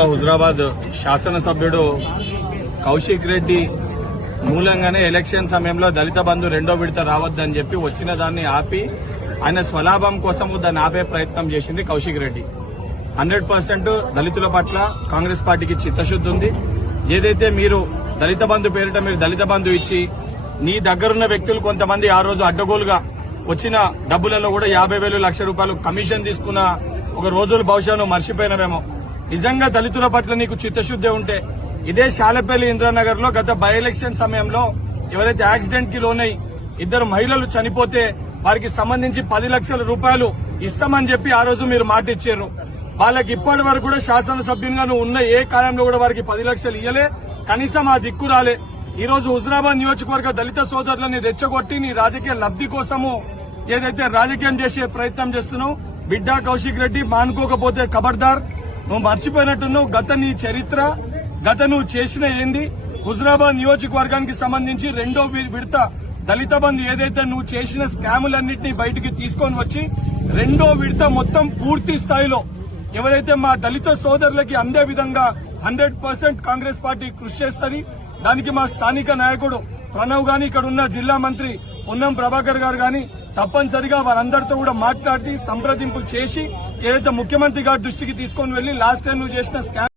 హుజరాబాద్ శాసనసభ్యుడు కౌశిక్ రెడ్డి మూలంగానే ఎలక్షన్ సమయంలో దళిత బంధు రెండో విడత రావద్దని చెప్పి వచ్చిన దాన్ని ఆపి ఆయన స్వలాభం కోసం దాన్ని ఆపే ప్రయత్నం చేసింది కౌశిక్ రెడ్డి. 100% దళితుల పట్ల కాంగ్రెస్ పార్టీకి చిత్తశుద్ధి ఉంది. ఏదైతే మీరు దళిత బంధు పేరిట మీరు దళిత బంధు ఇచ్చి నీ దగ్గరున్న వ్యక్తులు కొంతమంది ఆ రోజు అడ్డగోలుగా వచ్చిన డబ్బులలో కూడా 50,000 లక్ష రూపాయలు కమిషన్ తీసుకున్న ఒక రోజులు బహుశా నువ్వు మర్చిపోయినవేమో. నిజంగా దళితుల పట్ల నీకు చిత్తశుద్ధి ఉంటే ఇదే శాలపల్లి ఇంద్రానగర్ లో గత బై ఎలక్షన్ సమయంలో ఎవరైతే యాక్సిడెంట్ కి లోనై 2 మహిళలు చనిపోతే వారికి సంబంధించి 10 లక్షల రూపాయలు ఇస్తామని చెప్పి ఆ రోజు మీరు మాట ఇచ్చారు. వాళ్ళకి ఇప్పటి వరకు కూడా శాసనసభ్యునిగా నువ్వు ఉన్న ఏ కాలంలో కూడా వారికి 10 లక్షలు ఇయ్యలే, కనీసం ఆ దిక్కు రాలే. ఈ రోజు హుజరాబాద్ నియోజకవర్గ దళిత సోదరులని రెచ్చగొట్టి నీ రాజకీయ లబ్ధి కోసము ఏదైతే రాజకీయం చేసే ప్రయత్నం చేస్తున్నావు, బిడ్డ కౌశిక్ రెడ్డి మానుకోకపోతే ఖబర్దార్. నువ్వు మర్చిపోయినట్టున్నావు గత నీ చరిత్ర, గత నువ్వు చేసిన ఏంది. హుజరాబాద్ నియోజకవర్గానికి సంబంధించి రెండో విడత దళిత బంధు ఏదైతే నువ్వు చేసిన స్కాములన్నింటినీ బయటికి తీసుకొని వచ్చి రెండో విడత మొత్తం పూర్తి స్థాయిలో ఎవరైతే మా దళిత సోదరులకి అందే విధంగా 100% కాంగ్రెస్ పార్టీ కృషి చేస్తుంది. దానికి మా స్థానిక నాయకుడు ప్రణవ్ గాని, ఇక్కడ ఉన్న జిల్లా మంత్రి పొన్నం ప్రభాకర్ గారు గాని తప్పనిసరిగా వారందరితో కూడా మాట్లాడి సంప్రదింపులు చేసి ఏదైతే ముఖ్యమంత్రి గారి దృష్టికి తీసుకొని వెళ్లి లాస్ట్ టైం నువ్వు చేసిన స్కామ్